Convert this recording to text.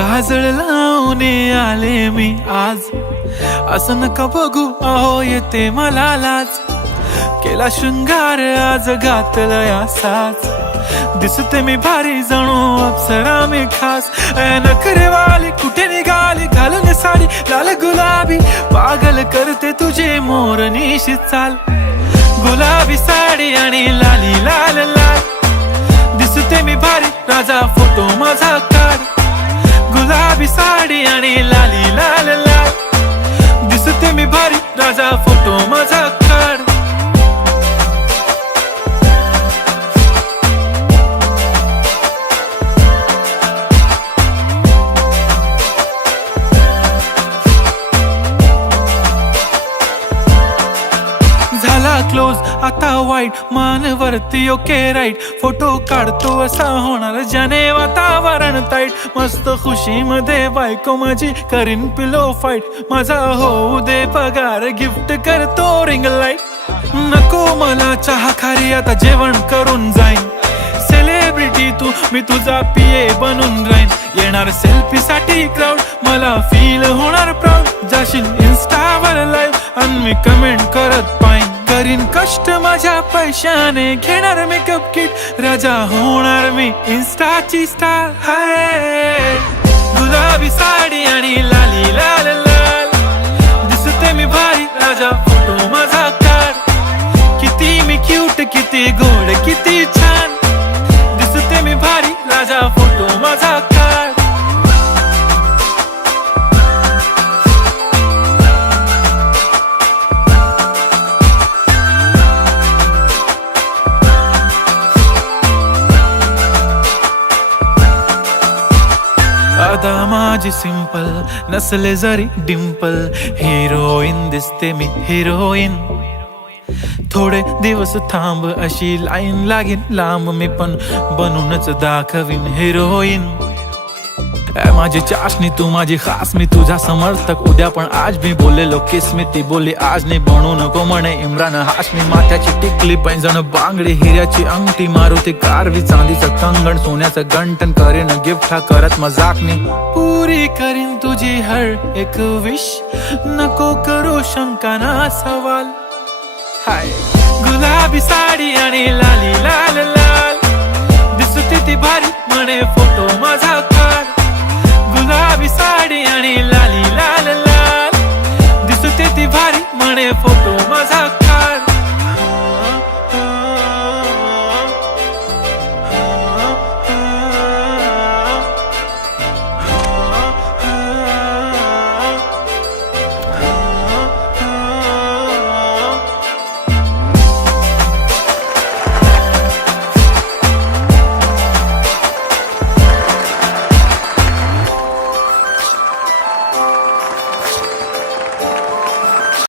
काजळ लावून आले मी आज, असं नका बघू अहो येते मला लाज. केला शृंगार आज घातला असाच, दिसते मी भारी जणू अप्सरा मी खास. नखरेवाली कुठे निघाली घालून साडी लाल गुलाबी, पागल करते तुझे मोरनीशी चाल. गुलाबी साडी आणि लाली लाल लाल, दिसते मी भारी राजा फोटो माझा काढ. गुलाबी साडी आणि लाली लाल लाल, दिसते मी भारी राजा फोटो माझा काढ. झाला क्लोज आता वाईट, मान वरती ओके राईट. फोटो काढतो असा होणार ज्याने वातावरण ताईट. मस्त खुशी मध्ये बायको माझी करीन पिलो फाईट. माझा होऊ दे पगार गिफ्ट करतो रिंग लाईट. नको मला चहा खारी आता जेवण करून जाईन. सेलिब्रिटी तू मी तुझा पिये बनून राहीन. येणार सेल्फी साठी क्राऊड मला फील होणार प्राऊड. जाशील इन्स्टावर लाईव्ह आणि मी कमेंट करत पाईन. करीन कष्ट माझ्या पैशाने घेणार मेकअप किट. राजा होणार मी इन्स्टाची स्टार. हाय गुलाबी साडी आणि लाली लाल लाल, दिसते मी भारी राजा फोटो माझा काढ. किती मी क्यूट किती गोड किती छान, दिसते मी भारी राजा फोटो माझा काढ. आता माझी सिंपल नसले जरी डिंपल, हिरोईन दिसते मी हिरोईन. थोडे दिवस थांब अशी लाईन लागेल लांब, मी पण बनूनच दाखवीन हिरोईन. माझी चाशनी तू माझी खास, मी तुझा समर्थक उद्या पण आज. मी बोललेलो किस मी ती बोली आज नाही. बनू नको म्हणे इम्रान हाशमी. माथ्याची टिकली पैंजण बांगडी, हिऱ्याची अंगठी, मारुती कारवी, चांदीचं कंगण, सोन्याचं गंटन. करीन गिफ्ट हा करत मजाक मी. पुरी करीन तुझी हर एक विश, नको करू शंका ना सवाल. हाय गुलाबी साडी आणि लाली लाल लाल, दिसते ती भारी म्हणे फोटो माझा काढ. गुलाबी साडी आणि लाली लाल लाल, दिसते ती भारी म्हणे फोटो माझा